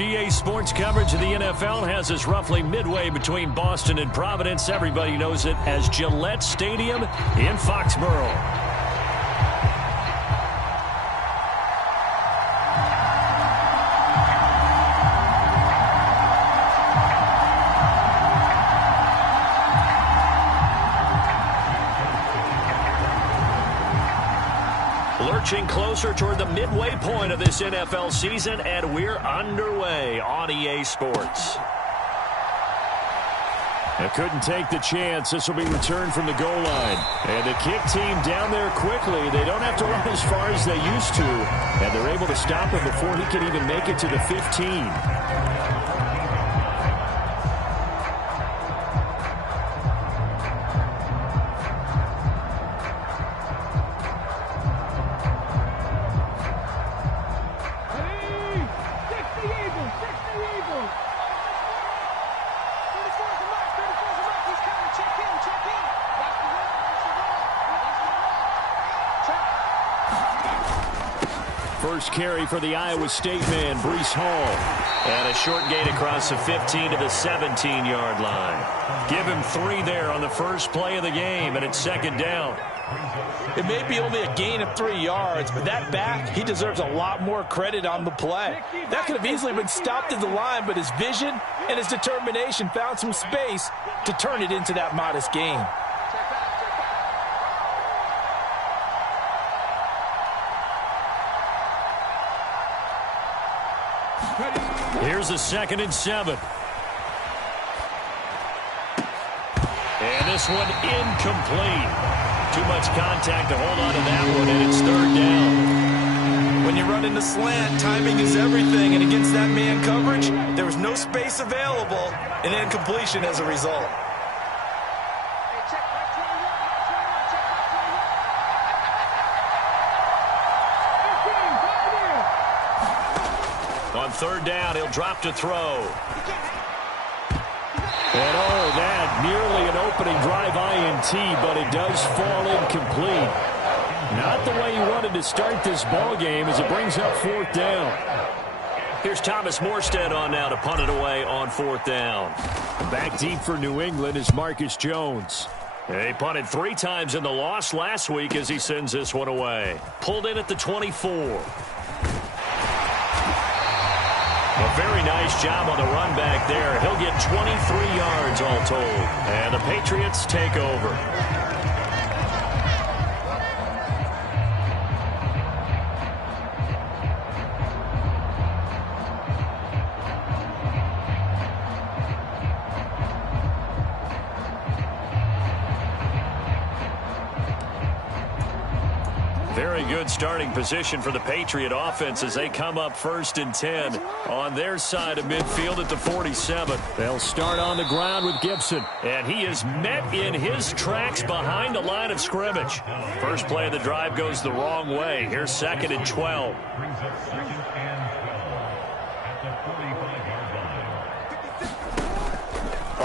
EA Sports coverage of the NFL has us roughly midway between Boston and Providence. Everybody knows it as Gillette Stadium in Foxborough. Lurching closer toward the midway point of this NFL season, and we're underway on EA Sports. I couldn't take the chance. This will be returned from the goal line. And the kick team down there quickly. They don't have to run as far as they used to. And they're able to stop him before he can even make it to the 15. First carry for the Iowa State man, Breece Hall. And a short gain across the 15 to the 17-yard line. Give him 3 there on the first play of the game, and it's second down. It may be only a gain of 3 yards, but that back, he deserves a lot more credit on the play. That could have easily been stopped at the line, but his vision and his determination found some space to turn it into that modest gain. Here's a 2nd and 7. And this one incomplete. Too much contact to hold on to that one, and it's 3rd down. When you run in the slant, timing is everything, and against that man coverage, there was no space available, and incompletion as a result. On 3rd down, he'll drop to throw. And that nearly an opening drive INT, but it does fall incomplete. Not the way he wanted to start this ball game as it brings up 4th down. Here's Thomas Morstead on now to punt it away on 4th down. Back deep for New England is Marcus Jones. He punted 3 times in the loss last week as he sends this one away. Pulled in at the 24. A very nice job on the run back there. He'll get 23 yards all told. And the Patriots take over. Very good starting position for the Patriot offense as they come up 1st and 10 on their side of midfield at the 47. They'll start on the ground with Gibson. And he is met in his tracks behind the line of scrimmage. First play of the drive goes the wrong way. Here's 2nd and 12.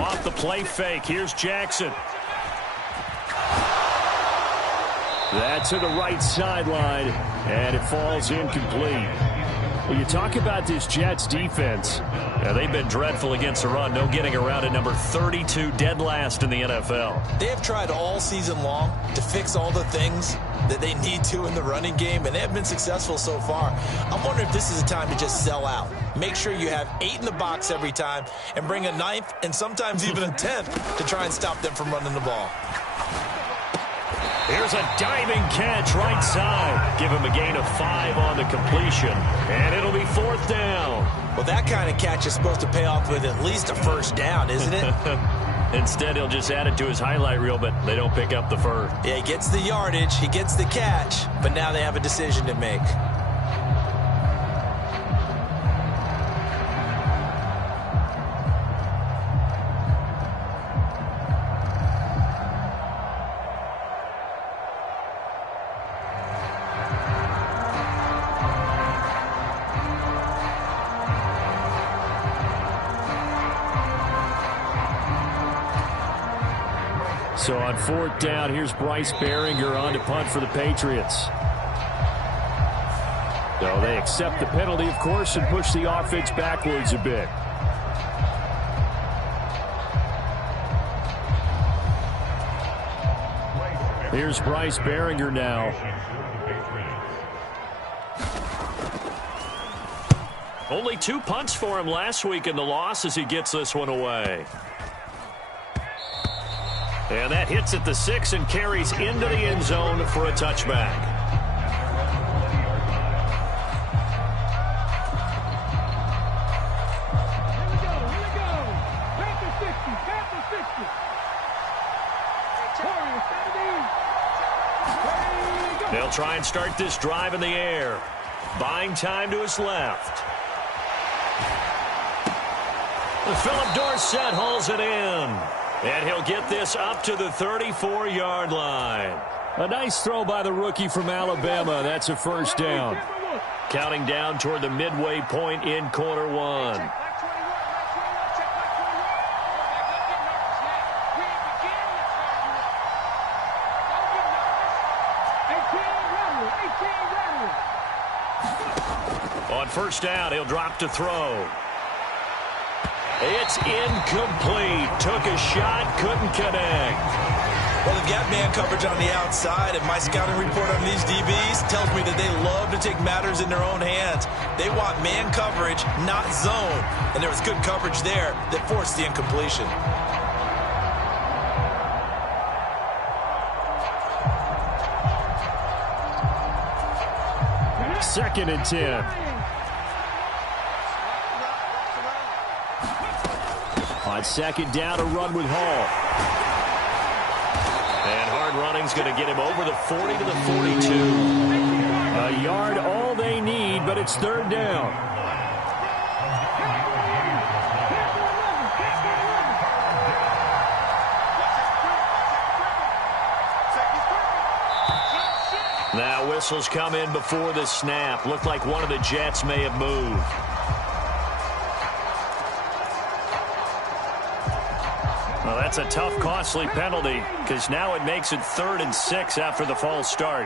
Off the play fake. Here's Jackson. That's to the right sideline, and it falls incomplete. Well, you talk about this Jets defense. Yeah, they've been dreadful against the run. No getting around at number 32, dead last in the NFL. They have tried all season long to fix all the things that they need to in the running game, and they have been successful so far. I'm wondering if this is a time to just sell out. Make sure you have 8 in the box every time and bring a 9th and sometimes even a 10th to try and stop them from running the ball. Here's a diving catch right side. Give him a gain of 5 on the completion. And it'll be 4th down. Well, that kind of catch is supposed to pay off with at least a 1st down, isn't it? Instead, he'll just add it to his highlight reel, but they don't pick up the first. Yeah, he gets the yardage, he gets the catch, but now they have a decision to make. So on 4th down, here's Bryce Behringer on to punt for the Patriots. So they accept the penalty, of course, and push the offense backwards a bit. Here's Bryce Behringer now. Only 2 punts for him last week in the loss as he gets this one away. And that hits at the 6 and carries into the end zone for a touchback. They'll try and start this drive in the air. Buying time to his left. Philip Dorsett hauls it in. And he'll get this up to the 34-yard line. A nice throw by the rookie from Alabama. That's a first down. Counting down toward the midway point in quarter one. On first down, he'll drop to throw. It's incomplete. Took a shot, couldn't connect. Well, they've got man coverage on the outside, and my scouting report on these DBs tells me that they love to take matters in their own hands. They want man coverage, not zone. And there was good coverage there that forced the incompletion. Second and 10. On second down, a run with Hall. And hard running's going to get him over the 40 to the 42. A yard, all they need, but it's third down. Now whistles come in before the snap. Looked like one of the Jets may have moved. Well, that's a tough, costly penalty because now it makes it 3rd and 6 after the false start.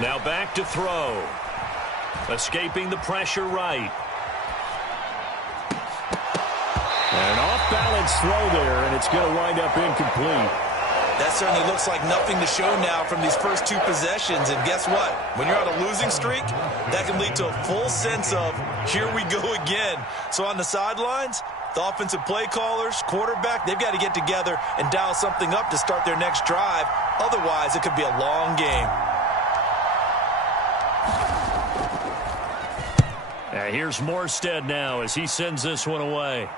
Now back to throw. Escaping the pressure right. An off-balance throw there, and it's going to wind up incomplete. That certainly looks like nothing to show now from these first 2 possessions. And guess what? When you're on a losing streak, that can lead to a full sense of, here we go again. So on the sidelines, the offensive play callers, quarterback, they've got to get together and dial something up to start their next drive. Otherwise, it could be a long game. Here's Morstead now as he sends this one away.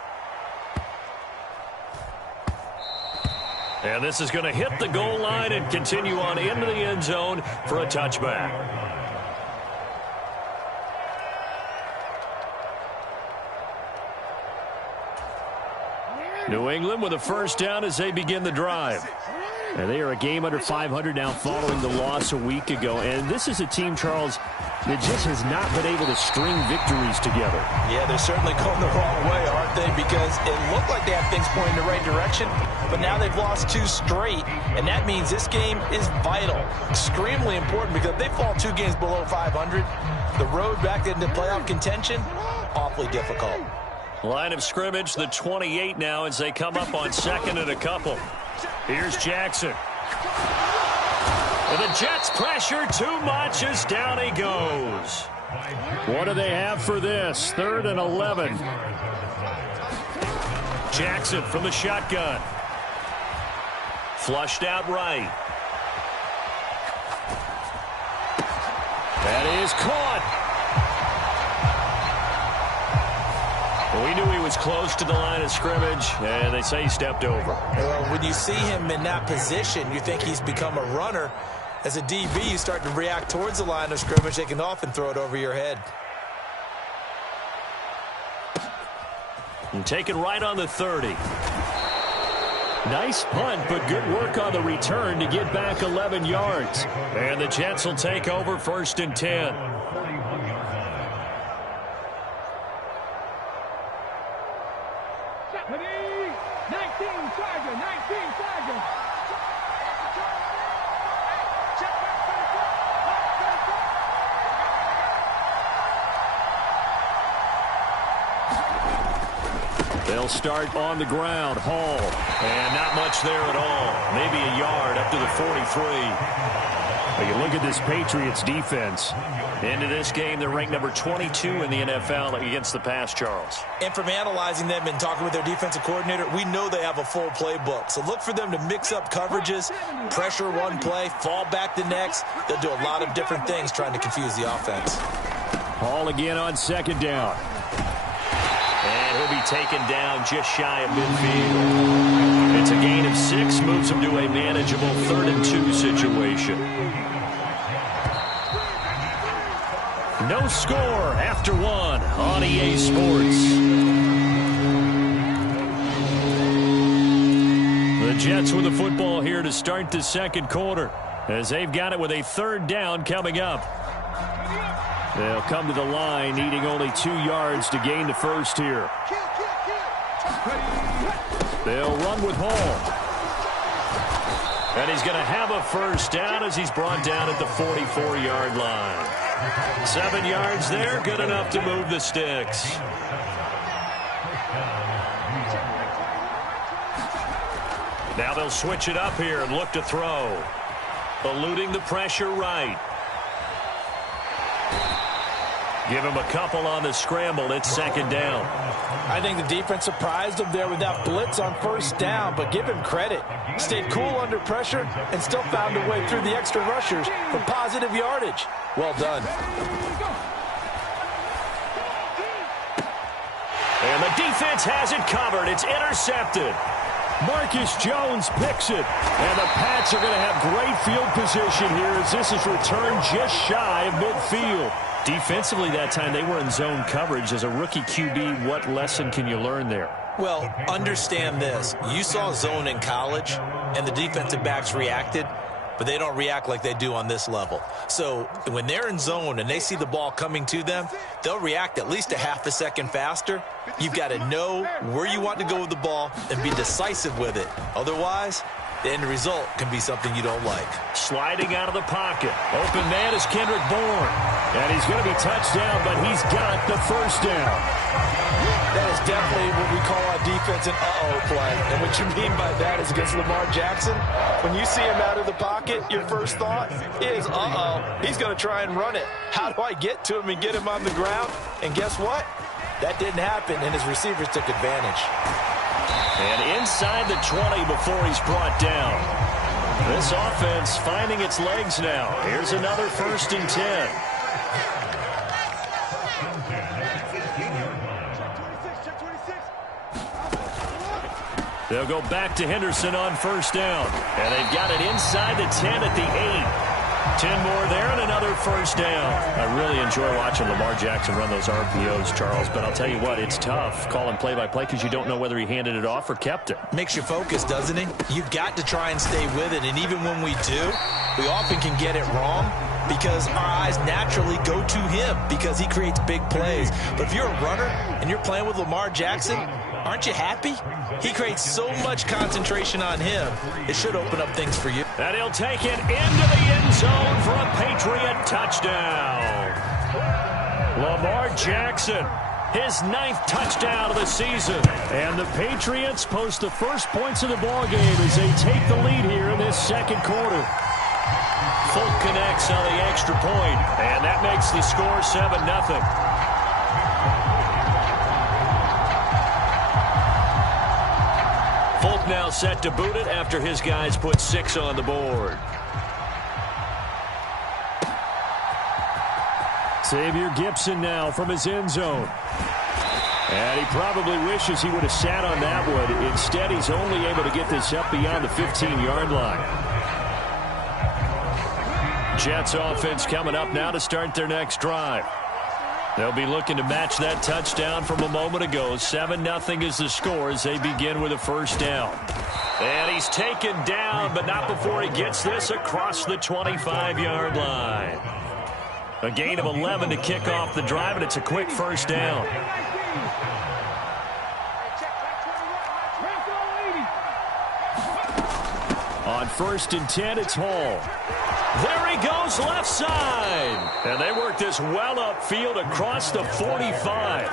And this is going to hit the goal line and continue on into the end zone for a touchback. New England with a first down as they begin the drive. And they are a game under 500 now following the loss a week ago. And this is a team, Charles, that just has not been able to string victories together. Yeah, they're certainly going the wrong way, aren't they? Because it looked like they have things pointing in the right direction, but now they've lost 2 straight, and that means this game is vital, extremely important, because if they fall 2 games below 500, the road back into playoff contention, awfully difficult. Line of scrimmage, the 28 now as they come up on second and a couple. Here's Jackson. And the Jets pressure too much as down he goes. What do they have for this? 3rd and 11. Jackson from the shotgun. Flushed out right. That is caught. We knew he was close to the line of scrimmage, and they say he stepped over. Well, when you see him in that position, you think he's become a runner. As a DB, you start to react towards the line of scrimmage. They can often throw it over your head. And taken right on the 30. Nice punt, but good work on the return to get back 11 yards. And the Jets will take over 1st and 10. They'll start on the ground. Hall. And not much there at all. Maybe a yard up to the 43. But you look at this Patriots defense. Into this game, they're ranked number 22 in the NFL against the pass, Charles. And from analyzing them and talking with their defensive coordinator, we know they have a full playbook. So look for them to mix up coverages, pressure one play, fall back the next. They'll do a lot of different things trying to confuse the offense. Hall again on second down. And he'll be taken down just shy of midfield. It's a gain of 6, moves him to a manageable 3rd and 2 situation. No score after 1 on EA Sports. The Jets with the football here to start the second quarter as they've got it with a 3rd down coming up. They'll come to the line needing only 2 yards to gain the first here. They'll run with Hall. And he's going to have a first down as he's brought down at the 44-yard line. 7 yards there, good enough to move the sticks. Now they'll switch it up here and look to throw. Eluding the pressure right. Give him a couple on the scramble. It's 2nd down. I think the defense surprised him there with that blitz on 1st down, but give him credit. Stayed cool under pressure and still found a way through the extra rushers for positive yardage. Well done. And the defense has it covered. It's intercepted. Marcus Jones picks it. And the Pats are going to have great field position here as this is returned just shy of midfield. Defensively that time, they were in zone coverage. As a rookie QB, what lesson can you learn there? Well, understand this. You saw zone in college, and the defensive backs reacted, but they don't react like they do on this level. So when they're in zone and they see the ball coming to them, they'll react at least a half a second faster. You've got to know where you want to go with the ball and be decisive with it. Otherwise, the end result can be something you don't like. Sliding out of the pocket. Open man is Kendrick Bourne. And he's going to be touched down, but he's got the first down. That is definitely what we call our defense an uh-oh play. And what you mean by that is against Lamar Jackson, when you see him out of the pocket, your first thought is, uh-oh, he's going to try and run it. How do I get to him and get him on the ground? And guess what? That didn't happen, and his receivers took advantage. And inside the 20 before he's brought down. This offense finding its legs now. Here's another 1st and 10. They'll go back to Henderson on 1st down. And they've got it inside the 10 at the 8. 10 more there and another 1st down. I really enjoy watching Lamar Jackson run those RPOs, Charles, but I'll tell you what, it's tough calling play-by-play because you don't know whether he handed it off or kept it. Makes you focus, doesn't it? You've got to try and stay with it, and even when we do, we often can get it wrong because our eyes naturally go to him because he creates big plays. But if you're a runner and you're playing with Lamar Jackson, aren't you happy? He creates so much concentration on him, it should open up things for you. And he'll take it into the end zone for a Patriot touchdown. Lamar Jackson, his 9th touchdown of the season. And the Patriots post the first points of the ballgame as they take the lead here in this second quarter. Folk connects on the extra point, and that makes the score 7-0. Folk now set to boot it after his guys put 6 on the board. Xavier Gibson now from his end zone. And he probably wishes he would have sat on that one. Instead, he's only able to get this up beyond the 15-yard line. Jets offense coming up now to start their next drive. They'll be looking to match that touchdown from a moment ago. 7-0 is the score as they begin with a 1st down. And he's taken down, but not before he gets this across the 25-yard line. A gain of 11 to kick off the drive, and it's a quick 1st down. On 1st and 10, it's Hall. There he goes, left side. And they work this well upfield across the 45.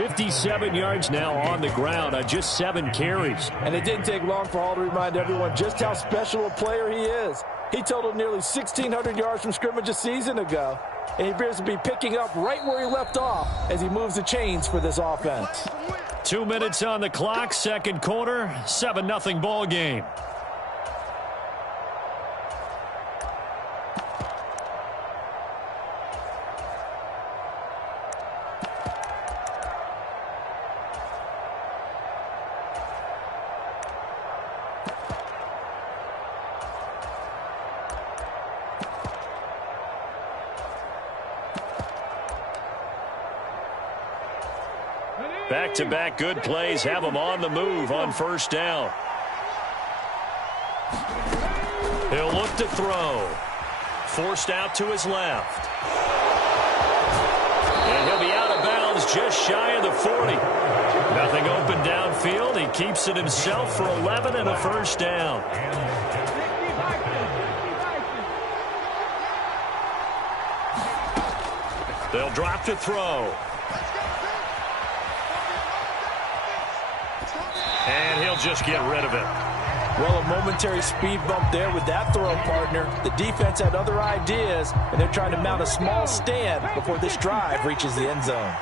57 yards now on the ground on just 7 carries. And it didn't take long for Hall to remind everyone just how special a player he is. He totaled nearly 1,600 yards from scrimmage a season ago. And he appears to be picking up right where he left off as he moves the chains for this offense. 2 minutes on the clock, second quarter, 7-0 ball game. Back-to-back good plays have him on the move on first down. He'll look to throw. Forced out to his left. And he'll be out of bounds just shy of the 40. Nothing open downfield. He keeps it himself for 11 and a first down. They'll drop to throw. And he'll just get rid of it. Well, a momentary speed bump there with that throw, partner. The defense had other ideas, and they're trying to mount a small stand before this drive reaches the end zone.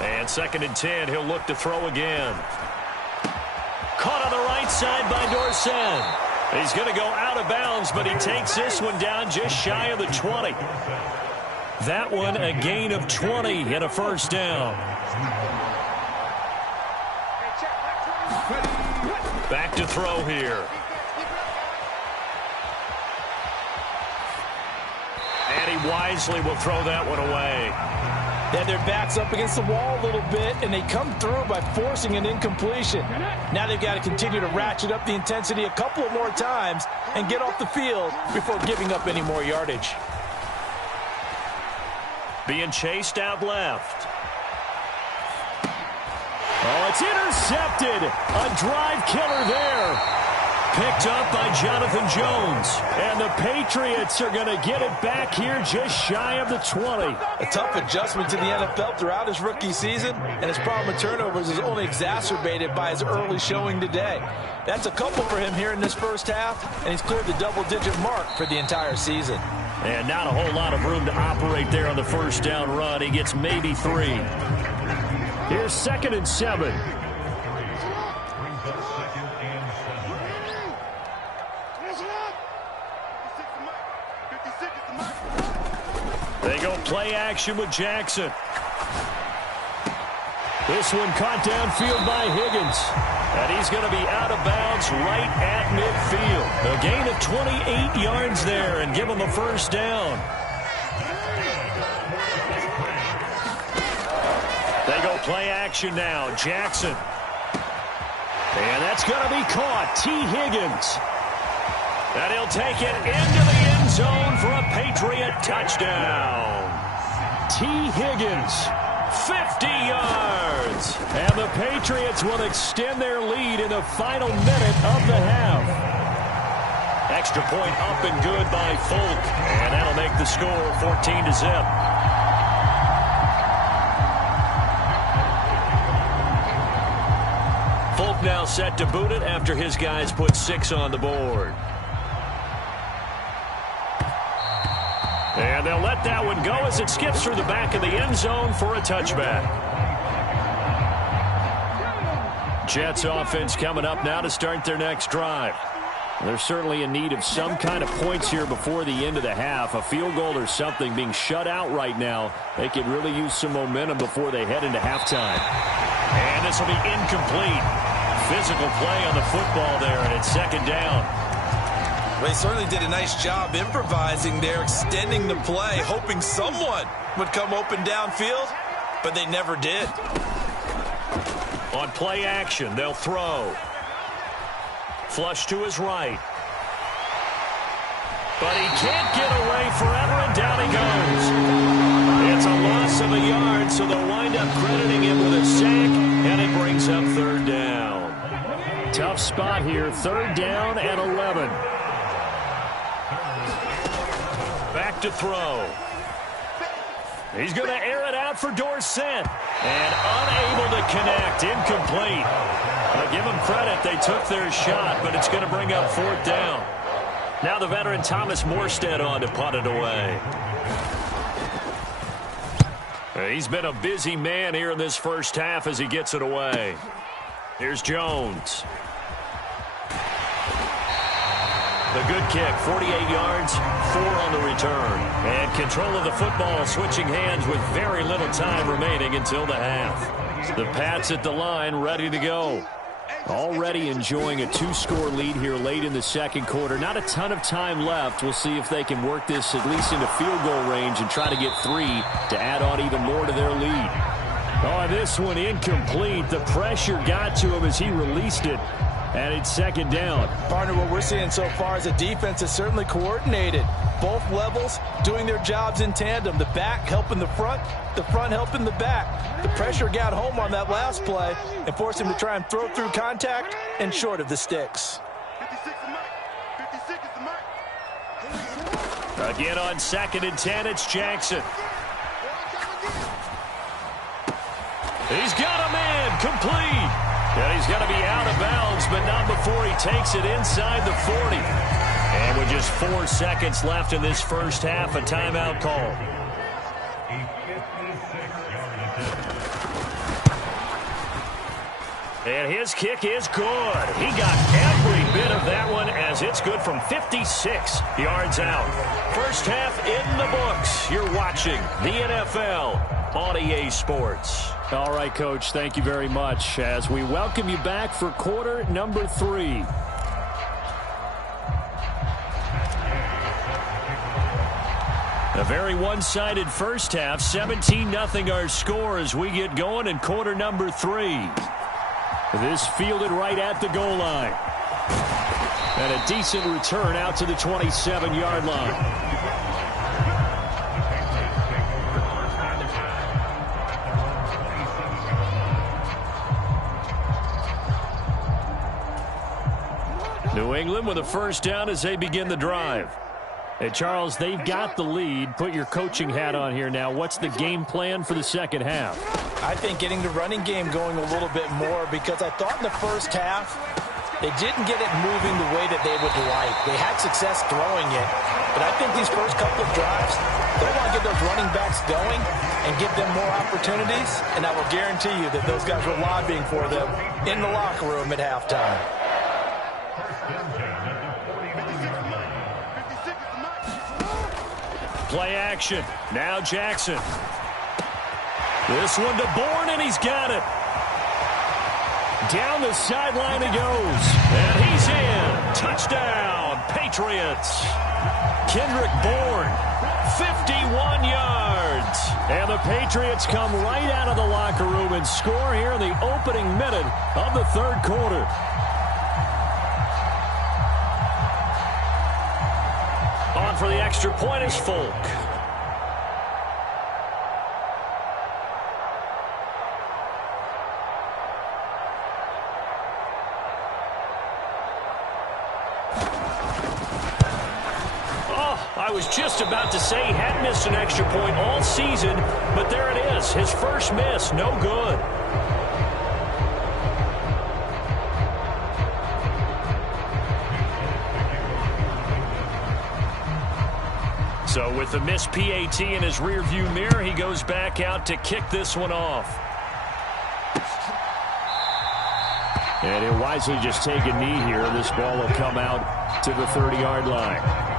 And 2nd and 10, he'll look to throw again. Caught on the right side by Dorsett. He's going to go out of bounds, but he takes this one down just shy of the 20. That one a gain of 20 and a first down. Back to throw here. And he wisely will throw that one away. They had their backs up against the wall a little bit, and they come through by forcing an incompletion. Now they've got to continue to ratchet up the intensity a couple of more times and get off the field before giving up any more yardage. Being chased out left. Oh, it's intercepted. A drive killer there. Picked up by Jonathan Jones. And the Patriots are going to get it back here just shy of the 20. A tough adjustment to the NFL throughout his rookie season, and his problem with turnovers is only exacerbated by his early showing today. That's a couple for him here in this first half, and he's cleared the double-digit mark for the entire season. And not a whole lot of room to operate there on the first down run. He gets maybe 3. Here's 2nd and 7. They go play action with Jackson. This one caught downfield by Higgins. And he's going to be out of bounds right at midfield. A gain of 28 yards there and give him a first down. They go play action now. Jackson. And that's going to be caught. T. Higgins. And he'll take it into the end zone for a Patriot touchdown. T. Higgins, 50 yards. And the Patriots will extend their lead in the final minute of the half. Extra point up and good by Folk. And that'll make the score 14-0. Folk now set to boot it after his guys put 6 on the board. And they'll let that one go as it skips through the back of the end zone for a touchback. Jets offense coming up now to start their next drive. They're certainly in need of some kind of points here before the end of the half. A field goal or something. Being shut out right now, they could really use some momentum before they head into halftime. And this will be incomplete. Physical play on the football there, and it's 2nd down. Well, they certainly did a nice job improvising there, extending the play, hoping someone would come open downfield, but they never did. On play action, they'll throw. Flush to his right. But he can't get away forever, and down he goes. It's a loss of a yard, so they'll wind up crediting him with a sack, and it brings up 3rd down. Tough spot here, 3rd down and 11. Back to throw. He's going to air it out for Dorsett. And unable to connect. Incomplete. I'll give them credit. They took their shot, but it's going to bring up 4th down. Now the veteran Thomas Morstead on to punt it away. He's been a busy man here in this first half as he gets it away. Here's Jones. The good kick, 48 yards, 4 on the return. And control of the football switching hands with very little time remaining until the half. The Pats at the line ready to go. Already enjoying a 2-score lead here late in the second quarter. Not a ton of time left. We'll see if they can work this at least into field goal range and try to get 3 to add on even more to their lead. Oh, this one incomplete. The pressure got to him as he released it. And it's 2nd down. Partner, what we're seeing so far is the defense is certainly coordinated. Both levels doing their jobs in tandem. The back helping the front helping the back. The pressure got home on that last play and forced him to try and throw through contact and short of the sticks. Again on 2nd and 10, it's Jackson. He's got a man, complete. And he's going to be out of bounds, but not before he takes it inside the 40. And with just 4 seconds left in this first half, a timeout call. And his kick is good. He got every bit of that one as it's good from 56 yards out. First half in the books. You're watching the NFL on EA Sports. All right, Coach, thank you very much as we welcome you back for quarter number 3. A very one-sided first half, 17-0 our score as we get going in quarter number 3. This fielded right at the goal line. And a decent return out to the 27-yard line. New England with a first down as they begin the drive. Hey, Charles, they've got the lead. Put your coaching hat on here now. What's the game plan for the second half? I think getting the running game going a little bit more because I thought in the first half they didn't get it moving the way that they would like. They had success throwing it, but I think these first couple of drives, they want to get those running backs going and give them more opportunities, and I will guarantee you that those guys were lobbying for them in the locker room at halftime. Play action. Now Jackson. This one to Bourne, and he's got it. Down the sideline he goes. And he's in. Touchdown, Patriots. Kendrick Bourne, 51 yards. And the Patriots come right out of the locker room and score here in the opening minute of the third quarter. On for the extra point is Folk. I was just about to say he hadn't missed an extra point all season, but there it is. His first miss, no good. So with the missed PAT in his rearview mirror, he goes back out to kick this one off. And he'll wisely just take a knee here. This ball will come out to the 30-yard line.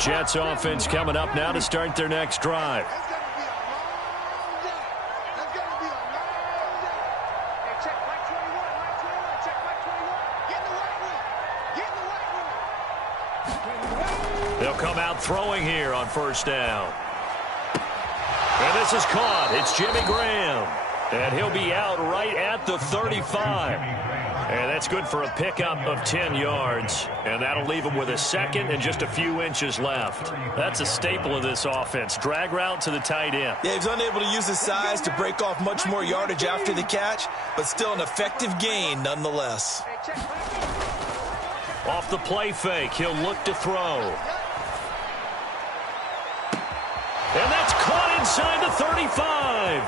Jets offense coming up now to start their next drive. They'll come out throwing here on first down. And this is caught. It's Jimmy Graham. And he'll be out right at the 35. And that's good for a pickup of 10 yards. And that'll leave him with a second and just a few inches left. That's a staple of this offense. Drag route to the tight end. Yeah, he's unable to use his size to break off much more yardage after the catch, but still an effective gain nonetheless. Off the play fake, he'll look to throw. And that's caught inside the 35.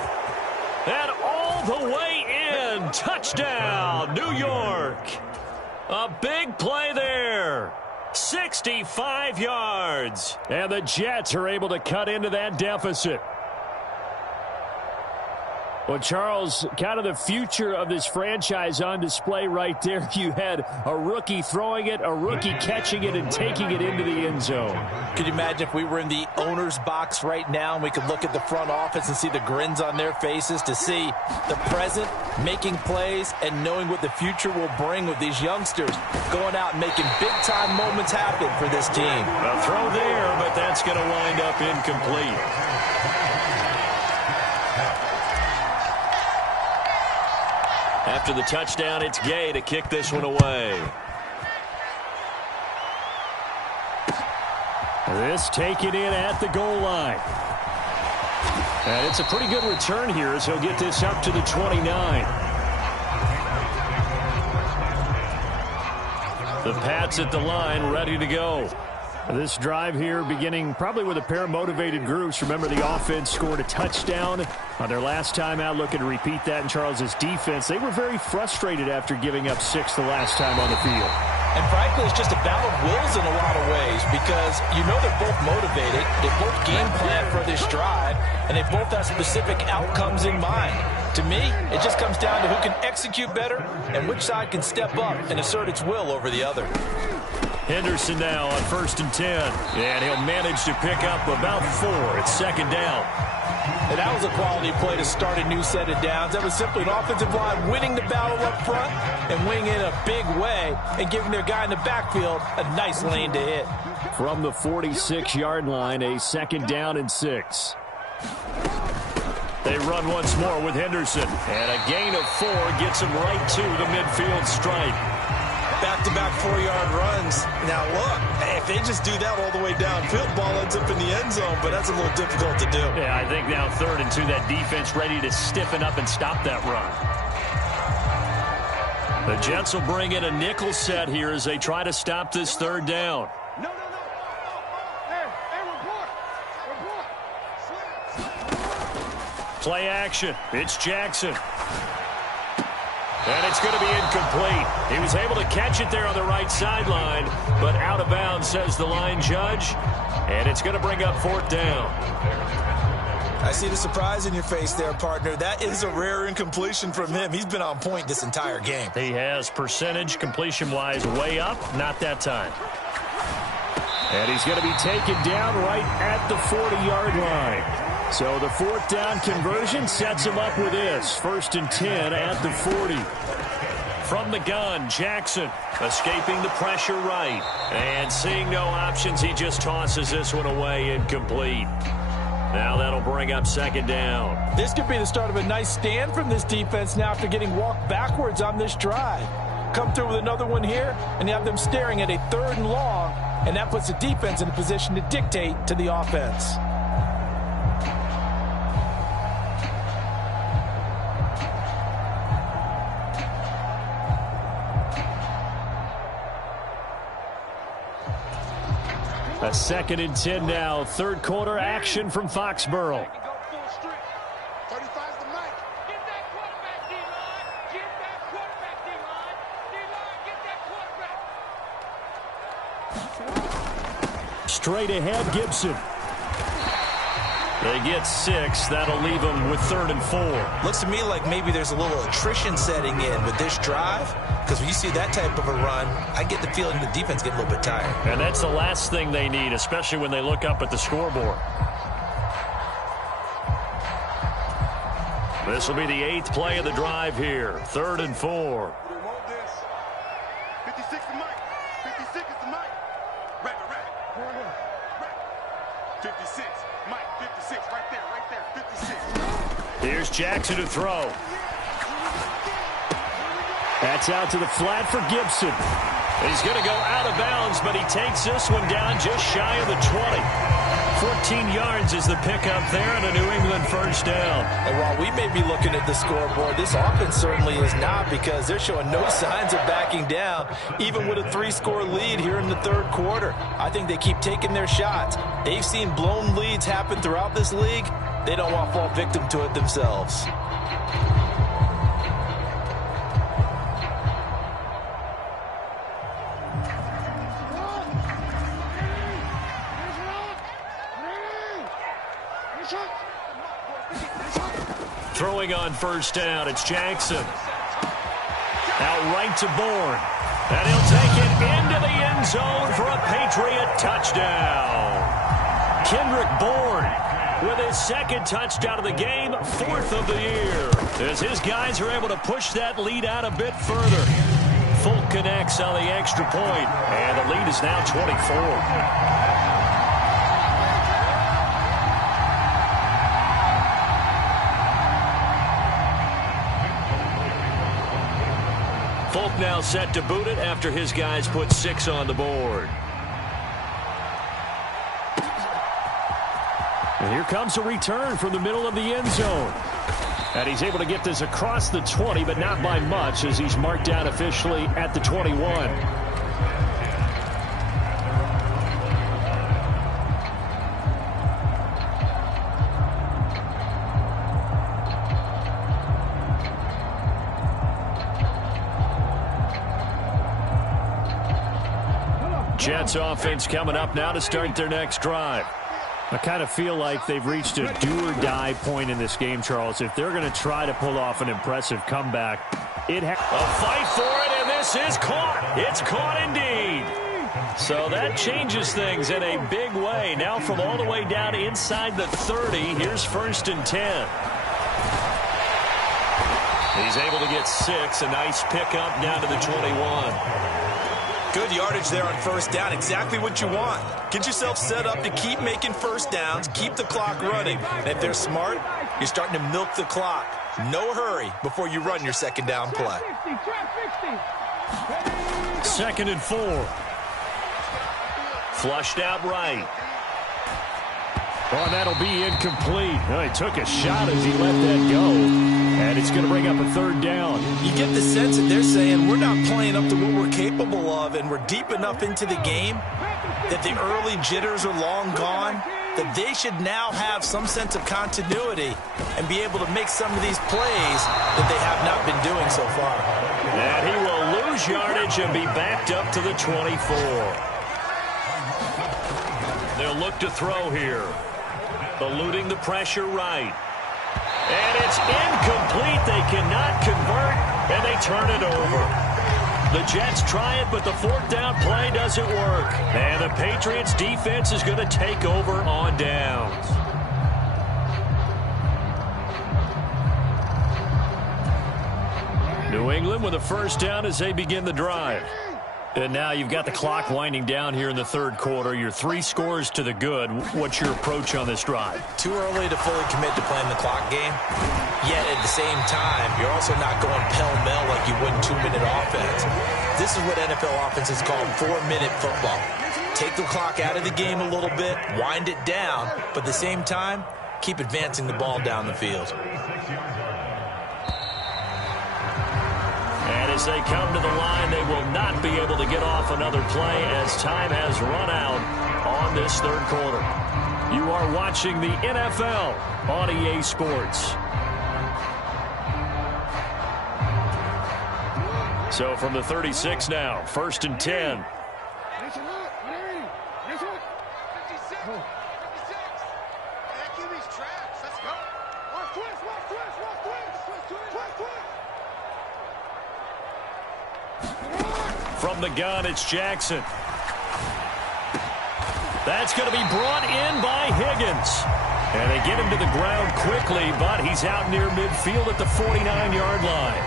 And all the way in. Touchdown, New York. A big play there. 65 yards. And the Jets are able to cut into that deficit. Well, Charles, kind of the future of this franchise on display right there. You had a rookie throwing it, a rookie catching it, and taking it into the end zone. Could you imagine if we were in the owner's box right now and we could look at the front office and see the grins on their faces to see the present making plays and knowing what the future will bring with these youngsters going out and making big-time moments happen for this team. A throw there, but that's going to wind up incomplete. After the touchdown, it's Gay to kick this one away. This taken in at the goal line. And it's a pretty good return here as he'll get this up to the 29. The Pats at the line, ready to go. This drive here beginning probably with a pair of motivated groups. Remember, the offense scored a touchdown on their last time out. Looking to repeat that in Charles's defense. They were very frustrated after giving up 6 the last time on the field. And frankly, it's just a battle of wills in a lot of ways because you know they're both motivated. They both game plan for this drive, and they both have specific outcomes in mind. To me, it just comes down to who can execute better and which side can step up and assert its will over the other. Henderson now on 1st and 10. And he'll manage to pick up about 4. It's 2nd down. And that was a quality play to start a new set of downs. That was simply an offensive line winning the battle up front and winning in a big way and giving their guy in the backfield a nice lane to hit. From the 46-yard line, a 2nd down and 6. They run once more with Henderson. And a gain of 4 gets him right to the midfield stripe. Back-to-back 4-yard runs. Now, look, if they just do that all the way downfield, ball ends up in the end zone, but that's a little difficult to do. Yeah, I think now 3rd and 2, that defense ready to stiffen up and stop that run. The Jets will bring in a nickel set here as they try to stop this 3rd down. No. Hey, report. Play action. It's Jackson. And it's going to be incomplete. He was able to catch it there on the right sideline, but out of bounds, says the line judge. And it's going to bring up 4th down. I see the surprise in your face there, partner. That is a rare incompletion from him. He's been on point this entire game. He has percentage completion-wise way up. Not that time. And he's going to be taken down right at the 40-yard line. So the 4th down conversion sets him up with this. 1st and 10 at the 40. From the gun, Jackson escaping the pressure right. And seeing no options, he just tosses this one away incomplete. Now that'll bring up 2nd down. This could be the start of a nice stand from this defense now after getting walked backwards on this drive. Come through with another one here, and you have them staring at a 3rd and long, and that puts the defense in a position to dictate to the offense. A 2nd and 10 now. 3rd quarter action from Foxborough. Straight ahead, Gibson. They get 6. That'll leave them with 3rd and 4. Looks to me like maybe there's a little attrition setting in with this drive, because when you see that type of a run, I get the feeling the defense getting a little bit tired. And that's the last thing they need, especially when they look up at the scoreboard. This will be the 8th play of the drive here. 3rd and 4. 56 to Mike. 56 is to Mike. Right. 56. Mike, 56. Right there, 56. Here's Jackson to throw. That's out to the flat for Gibson. He's going to go out of bounds, but he takes this one down just shy of the 20. 14 yards is the pickup there and a New England first down. And while we may be looking at the scoreboard, this offense certainly is not, because they're showing no signs of backing down, even with a 3-score lead here in the third quarter. I think they keep taking their shots. They've seen blown leads happen throughout this league. They don't want to fall victim to it themselves. Throwing on first down, it's Jackson. Out right to Bourne. And he'll take it into the end zone for a Patriot touchdown. Kendrick Bourne with his second touchdown of the game, 4th of the year. As his guys are able to push that lead out a bit further. Folk connects on the extra point, and the lead is now 24. Folk now set to boot it after his guys put 6 on the board. And here comes a return from the middle of the end zone. And he's able to get this across the 20, but not by much, as he's marked down officially at the 21. Jets offense coming up now to start their next drive. I kind of feel like they've reached a do-or-die point in this game, Charles. If they're going to try to pull off an impressive comeback, a fight for it, and this is caught. It's caught indeed. So that changes things in a big way. Now from all the way down inside the 30, here's 1st and 10. He's able to get 6, a nice pickup down to the 21. Good yardage there on first down. Exactly what you want. Get yourself set up to keep making first downs, keep the clock running. And if they're smart, you're starting to milk the clock. No hurry before you run your second down play. 2nd and 4. Flushed out right. Oh, and that'll be incomplete. Well, he took a shot as he let that go. And it's going to bring up a 3rd down. You get the sense that they're saying we're not playing up to what we're capable of, and we're deep enough into the game that the early jitters are long gone, that they should now have some sense of continuity and be able to make some of these plays that they have not been doing so far. And he will lose yardage and be backed up to the 24. They'll look to throw here. Eluding the pressure right. And it's incomplete. They cannot convert, and they turn it over. The Jets try it, but the 4th down play doesn't work. And the Patriots defense is going to take over on downs. New England with a first down as they begin the drive. And now you've got the clock winding down here in the third quarter. You're 3 scores to the good. What's your approach on this drive? Too early to fully commit to playing the clock game. Yet at the same time, you're also not going pell-mell like you would in 2-minute offense. This is what NFL offenses call 4-minute football. Take the clock out of the game a little bit, wind it down, but at the same time, keep advancing the ball down the field. And as they come to the line, they will not be able to get off another play as time has run out on this third quarter. You are watching the NFL on EA Sports. So from the 36 now, 1st and 10. From the gun, it's Jackson. That's going to be brought in by Higgins. And they get him to the ground quickly, but he's out near midfield at the 49-yard line.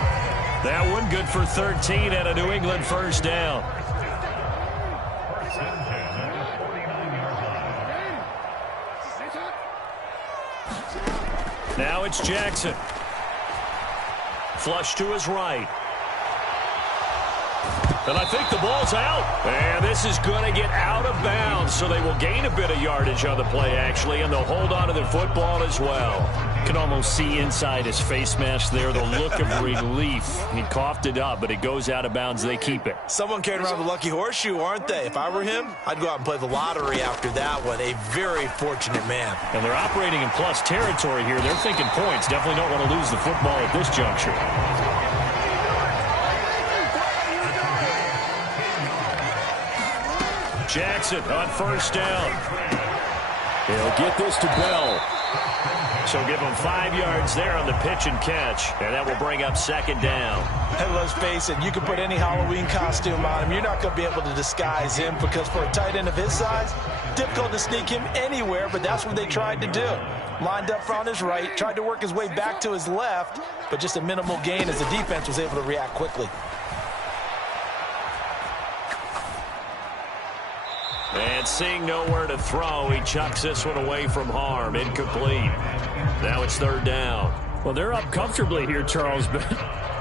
That one good for 13 and a New England first down. Now it's Jackson. Flush to his right. And I think the ball's out. And this is going to get out of bounds, so they will gain a bit of yardage on the play, actually, and they'll hold on to the football as well. You can almost see inside his face mask there the look of relief. He coughed it up, but it goes out of bounds. They keep it. Someone carrying around the lucky horseshoe, aren't they? If I were him, I'd go out and play the lottery after that one. A very fortunate man. And they're operating in plus territory here. They're thinking points. Definitely don't want to lose the football at this juncture. Jackson on first down. He'll get this to Bell. So give him 5 yards there on the pitch and catch. And that will bring up second down. And let's face it, you can put any Halloween costume on him. You're not going to be able to disguise him because for a tight end of his size, difficult to sneak him anywhere, but that's what they tried to do. Lined up on his right, tried to work his way back to his left, but just a minimal gain as the defense was able to react quickly. And seeing nowhere to throw, he chucks this one away from harm. Incomplete. Now it's third down. Well, they're up comfortably here, Charles, but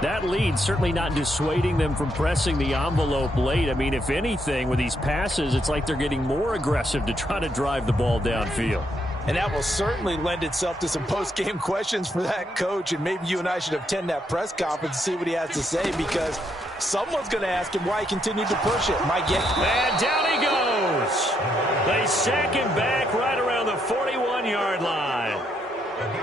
that lead certainly not dissuading them from pressing the envelope late. I mean, if anything, with these passes, it's like they're getting more aggressive to try to drive the ball downfield. And that will certainly lend itself to some post-game questions for that coach, and maybe you and I should attend that press conference and see what he has to say, because someone's going to ask him why he continued to push it. And down he goes. They sack him back right around the 41-yard line.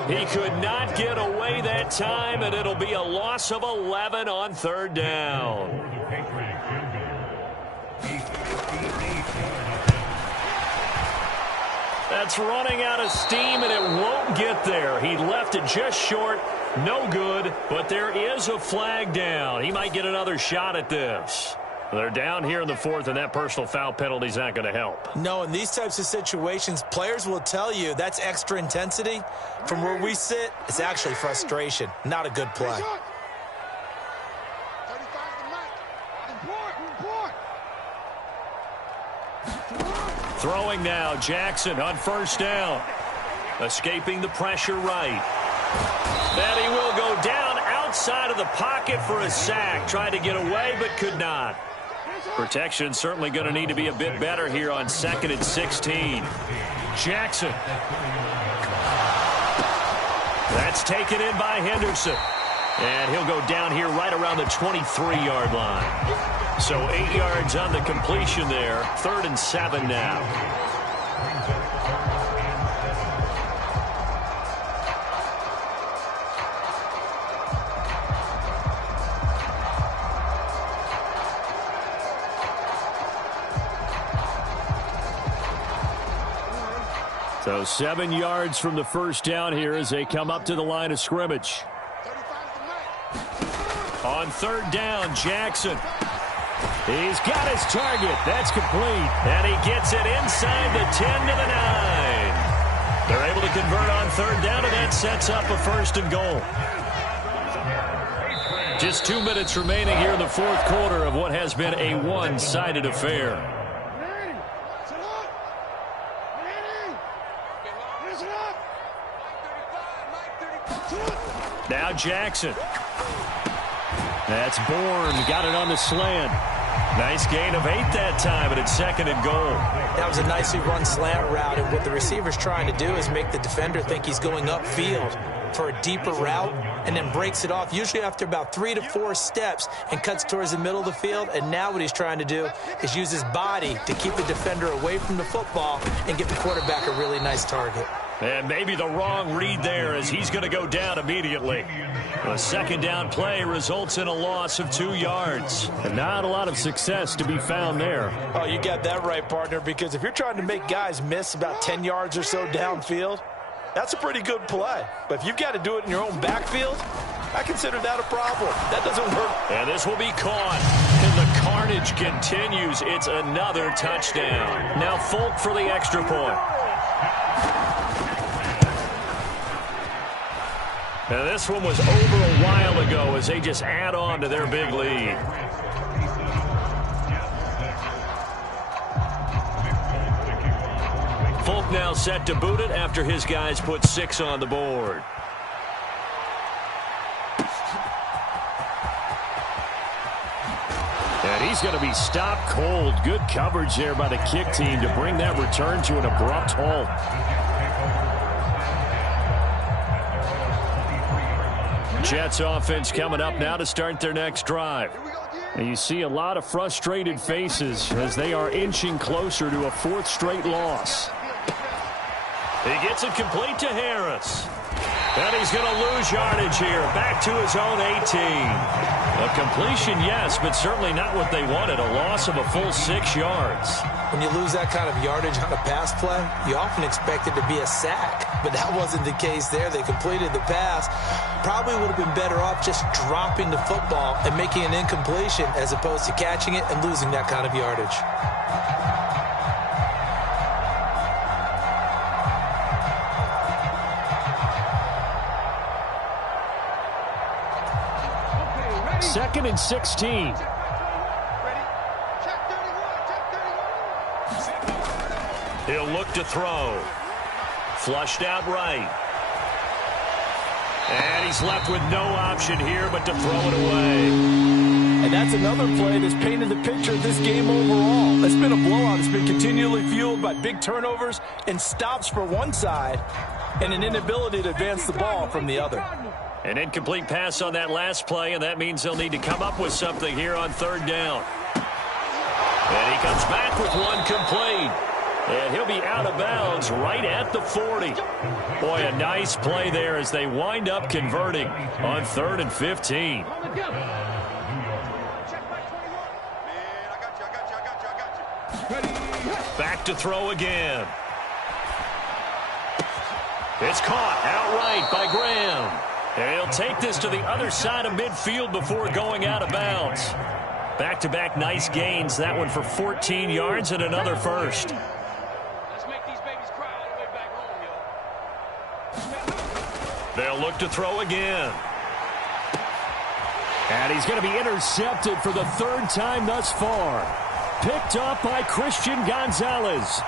He could not get away that time, and it'll be a loss of 11 on third down. That's running out of steam, and it won't get there. He left it just short. No good, but there is a flag down. He might get another shot at this. They're down here in the fourth, and that personal foul penalty is not going to help. No, in these types of situations, players will tell you that's extra intensity. From where we sit, it's actually frustration. Not a good play. Throwing now, Jackson on first down. Escaping the pressure right. That he will go down outside of the pocket for a sack. Tried to get away, but could not. Protection certainly going to need to be a bit better here on 2nd and 16. Jackson. That's taken in by Henderson. And he'll go down here right around the 23-yard line. So 8 yards on the completion there. 3rd and 7 now. So 7 yards from the first down here as they come up to the line of scrimmage. On third down, Jackson. He's got his target. That's complete. And he gets it inside the 10 to the 9. They're able to convert on third down, and that sets up a 1st and goal. Just 2 minutes remaining here in the fourth quarter of what has been a one-sided affair. Now Jackson. That's Bourne. Got it on the slant. Nice gain of 8 that time, and it's 2nd and goal. That was a nicely run slant route, and what the receiver's trying to do is make the defender think he's going upfield for a deeper route, and then breaks it off, usually after about 3 to 4 steps, and cuts towards the middle of the field. And now what he's trying to do is use his body to keep the defender away from the football and get the quarterback a really nice target. And maybe the wrong read there as he's going to go down immediately. The 2nd down play results in a loss of 2 yards. And not a lot of success to be found there. Oh, you got that right, partner, because if you're trying to make guys miss about 10 yards or so downfield, that's a pretty good play. But if you've got to do it in your own backfield, I consider that a problem. That doesn't work. And this will be caught. And the carnage continues. It's another touchdown. Now Folk for the extra point. And this one was over a while ago as they just add on to their big lead. Folk now set to boot it after his guys put 6 on the board. He's going to be stopped cold. Good coverage there by the kick team to bring that return to an abrupt halt. Jets offense coming up now to start their next drive. And you see a lot of frustrated faces as they are inching closer to a fourth straight loss. He gets it complete to Harris. And he's going to lose yardage here. Back to his own 18. A completion, yes, but certainly not what they wanted. A loss of a full 6 yards. When you lose that kind of yardage on a pass play, you often expect it to be a sack. But that wasn't the case there. They completed the pass. Probably would have been better off just dropping the football and making an incompletion as opposed to catching it and losing that kind of yardage. Second and 16. He'll look to throw. Flushed out right. And he's left with no option here but to throw it away. And that's another play that's painted the picture of this game overall. It's been a blowout. It's been continually fueled by big turnovers and stops for one side and an inability to advance the ball from the other. An incomplete pass on that last play, and that means they'll need to come up with something here on third down. And he comes back with one complete. And he'll be out of bounds right at the 40. Boy, a nice play there as they wind up converting on 3rd and 15. Back to throw again. It's caught outright by Graham. And he'll take this to the other side of midfield before going out of bounds. Back-to-back nice gains. That one for 14 yards and another first. Let's make these babies cry all the way back home, yo. They'll look to throw again. And he's going to be intercepted for the 3rd time thus far. Picked up by Christian Gonzalez.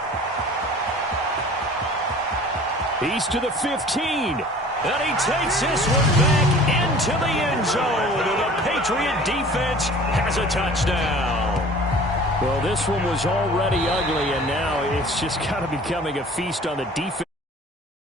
He's to the 15. And he takes this one back into the end zone. And the Patriot defense has a touchdown. Well, this one was already ugly, and now it's just kind of becoming a feast on the defense.